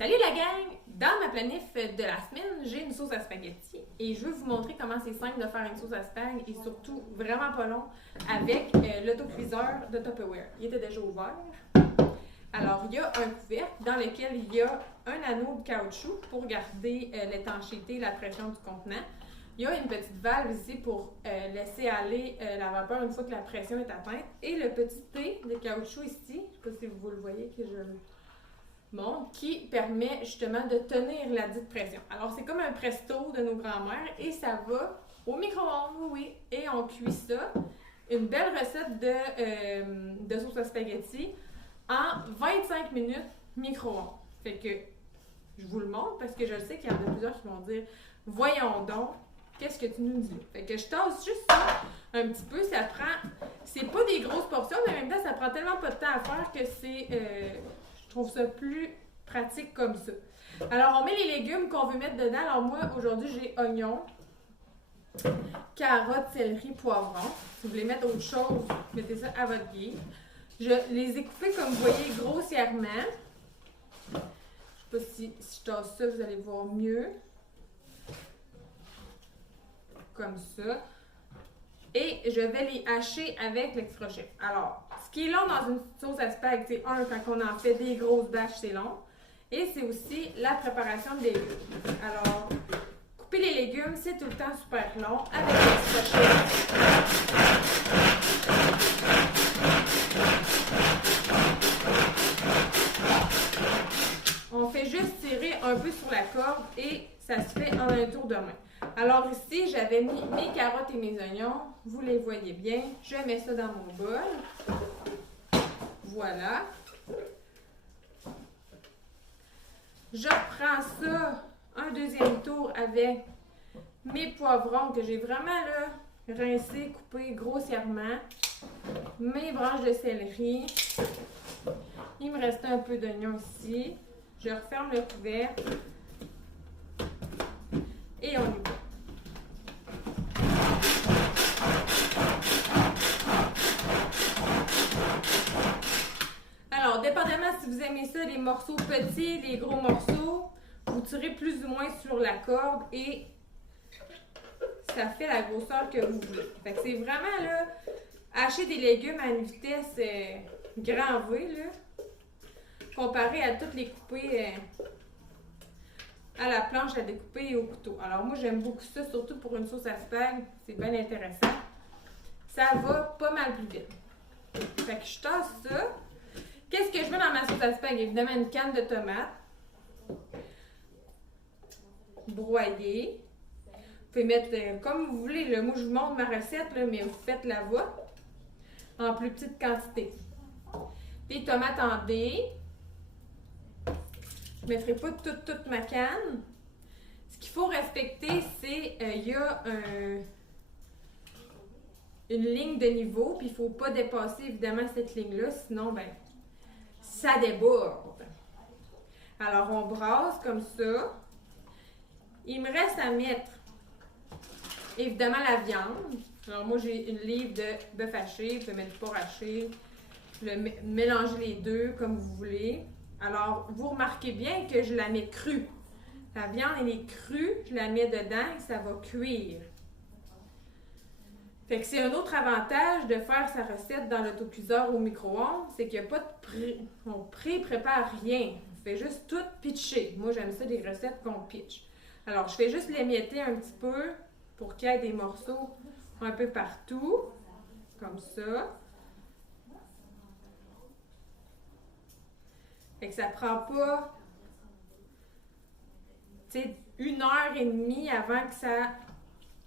Salut la gang! Dans ma planif de la semaine, j'ai une sauce à spaghetti et je veux vous montrer comment c'est simple de faire une sauce à spag et surtout vraiment pas long avec l'autocuiseur de Tupperware. Il était déjà ouvert. Alors, il y a un couvercle dans lequel il y a un anneau de caoutchouc pour garder l'étanchéité et la pression du contenant. Il y a une petite valve ici pour laisser aller la vapeur une fois que la pression est atteinte. Et le petit T de caoutchouc ici, je ne sais pas si vous le voyez, que je montre, qui permet justement de tenir la dite pression. Alors, c'est comme un presto de nos grands-mères et ça va au micro-ondes, oui. Et on cuit ça. Une belle recette de sauce à spaghetti en 25 minutes micro-ondes. Fait que je vous le montre parce que je sais qu'il y en a plusieurs qui vont dire « Voyons donc, qu'est-ce que tu nous dis? » Fait que je tasse juste ça un petit peu. Ça prend... C'est pas des grosses portions, mais en même temps, ça prend tellement pas de temps à faire que c'est... je trouve ça plus pratique comme ça. Alors, on met les légumes qu'on veut mettre dedans. Alors moi, aujourd'hui, j'ai oignons, carottes, céleri, poivrons. Si vous voulez mettre autre chose, mettez ça à votre guise. Je les ai coupés, comme vous voyez, grossièrement. Je ne sais pas si je tasse ça, vous allez voir mieux. Comme ça. Et je vais les hacher avec l'extra chef. Alors, ce qui est long dans une sauce à spag, c'est quand on en fait des grosses bâches, c'est long. Et c'est aussi la préparation des légumes. Alors, couper les légumes, c'est tout le temps super long avec l'extra chef. On fait juste tirer un peu sur la corde et ça se fait en un tour de main. Alors ici, j'avais mis mes carottes et mes oignons. Vous les voyez bien. Je mets ça dans mon bol. Voilà. Je reprends ça un deuxième tour avec mes poivrons que j'ai vraiment là rincés, coupés grossièrement. Mes branches de céleri. Il me reste un peu d'oignon ici. Je referme le couvercle. Et on y va. Alors, dépendamment si vous aimez ça, les morceaux petits, les gros morceaux, vous tirez plus ou moins sur la corde et ça fait la grosseur que vous voulez. Fait que c'est vraiment là, hacher des légumes à une vitesse grand V, là, comparé à toutes les couper à la planche à découper et au couteau. Alors moi, j'aime beaucoup ça, surtout pour une sauce à spag. C'est bien intéressant. Ça va pas mal plus vite. Fait que je tasse ça. Qu'est-ce que je mets dans ma sauce à spag? Évidemment, une canne de tomates. Broyée. Vous pouvez mettre comme vous voulez. Là. Moi, je vous montre ma recette, là, mais vous faites la vôtre en plus petite quantité. Des tomates en dés. Je ne mettrai pas toute ma canne. Ce qu'il faut respecter, c'est qu'il y a une ligne de niveau, puis il ne faut pas dépasser évidemment cette ligne-là, sinon, ben, ça déborde. Alors, on brasse comme ça. Il me reste à mettre évidemment la viande. Alors, moi, j'ai une livre de bœuf haché, vous pouvez mettre du porc haché, mélanger les deux comme vous voulez. Alors, vous remarquez bien que je la mets crue. La viande, elle est crue, je la mets dedans et ça va cuire. Fait que c'est un autre avantage de faire sa recette dans l'autocuiseur au micro-ondes, c'est qu'il n'y a pas de on pré-prépare rien. On fait juste tout pitcher. Moi, j'aime ça des recettes qu'on pitch. Alors, je fais juste l'émietter un petit peu pour qu'il y ait des morceaux un peu partout, comme ça. Fait que ça prend pas, tu sais, 1h30 avant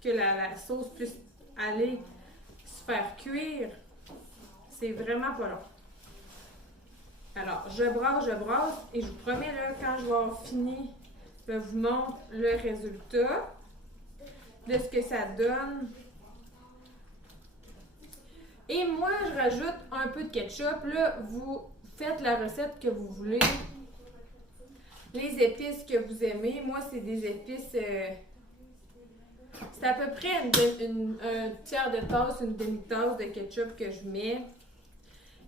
que la sauce puisse aller se faire cuire. C'est vraiment pas long. Alors, je brasse et je vous promets, là, quand je vais avoir fini, je vous montre le résultat de ce que ça donne. Et moi, je rajoute un peu de ketchup. Là, vous faites la recette que vous voulez. Les épices que vous aimez. Moi, c'est des épices... c'est à peu près un tiers de tasse, une demi-tasse de ketchup que je mets.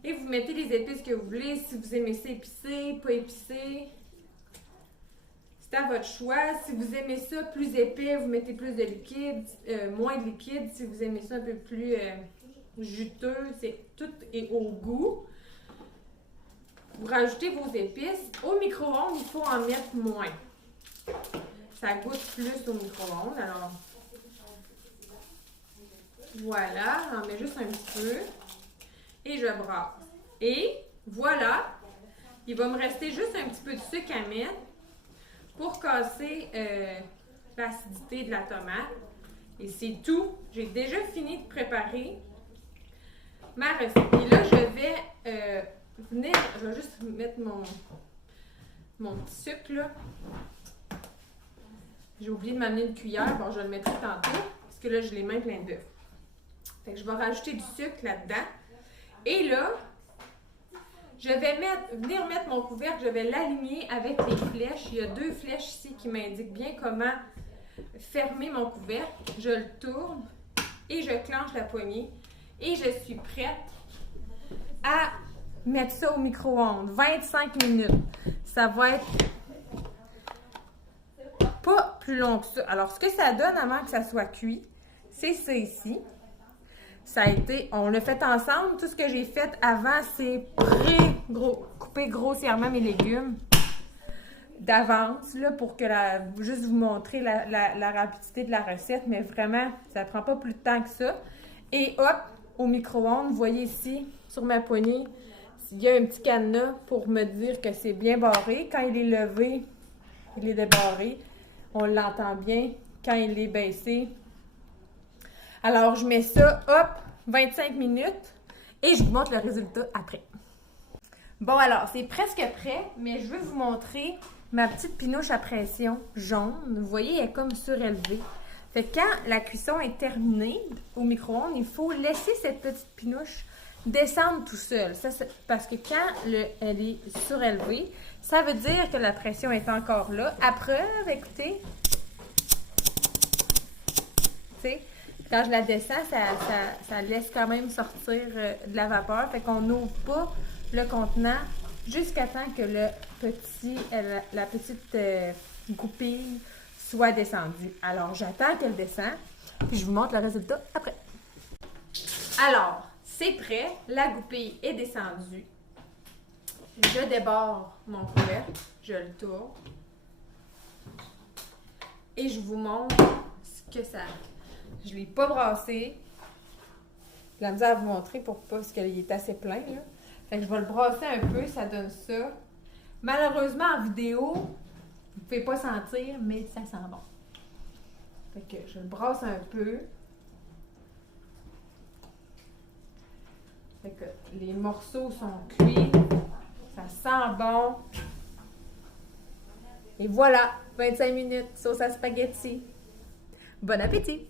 Et vous mettez les épices que vous voulez. Si vous aimez ça épicé, pas épicé. C'est à votre choix. Si vous aimez ça plus épais, vous mettez plus de liquide, moins de liquide. Si vous aimez ça un peu plus juteux, tout est au goût. Vous rajoutez vos épices. Au micro-ondes, il faut en mettre moins. Ça goûte plus au micro-ondes. Alors, voilà, j'en mets juste un petit peu. Et je brasse. Et voilà, il va me rester juste un petit peu de sucre à mettre pour casser l'acidité de la tomate. Et c'est tout. J'ai déjà fini de préparer ma recette. Et là, je vais juste mettre mon petit sucre là. J'ai oublié de m'amener une cuillère. Bon, je le mettrai tantôt parce que là, j'ai les mains pleines d'œufs. Fait que je vais rajouter du sucre là-dedans. Et là, je vais venir mettre mon couvercle, je vais l'aligner avec les flèches. Il y a 2 flèches ici qui m'indiquent bien comment fermer mon couvercle. Je le tourne et je clenche la poignée. Et je suis prête à mettre ça au micro-ondes. 25 minutes. Ça va être pas plus long que ça. Alors, ce que ça donne avant que ça soit cuit, c'est ça ici. Ça a été, on l'a fait ensemble. Tout ce que j'ai fait avant, c'est couper grossièrement mes légumes d'avance, là, pour que juste vous montrer la rapidité de la recette. Mais vraiment, ça ne prend pas plus de temps que ça. Et hop, au micro-ondes, vous voyez ici, sur ma poignée, il y a un petit cadenas pour me dire que c'est bien barré. Quand il est levé, il est débarré. On l'entend bien. Quand il est baissé, alors, je mets ça, hop, 25 minutes et je vous montre le résultat après. Bon, alors, c'est presque prêt, mais je veux vous montrer ma petite pinouche à pression jaune. Vous voyez, elle est comme surélevée. Fait que quand la cuisson est terminée au micro-ondes, il faut laisser cette petite pinouche descendre tout seul. Ça, parce que quand elle est surélevée, ça veut dire que la pression est encore là. À preuve, écoutez, tu sais, quand je la descends, ça laisse quand même sortir de la vapeur. Fait qu'on n'ouvre pas le contenant jusqu'à temps que la petite goupille soit descendue. Alors, j'attends qu'elle descende, puis je vous montre le résultat après. Alors, c'est prêt. La goupille est descendue. Je débarre mon couvercle. Je le tourne. Et je vous montre ce que ça... Je ne l'ai pas brassé. J'ai la misère à vous montrer parce qu'il est assez plein, là. Fait que je vais le brasser un peu, ça donne ça. Malheureusement, en vidéo, vous ne pouvez pas sentir, mais ça sent bon. Fait que je le brasse un peu. Fait que les morceaux sont cuits. Ça sent bon. Et voilà, 25 minutes, sauce à spaghetti. Bon appétit!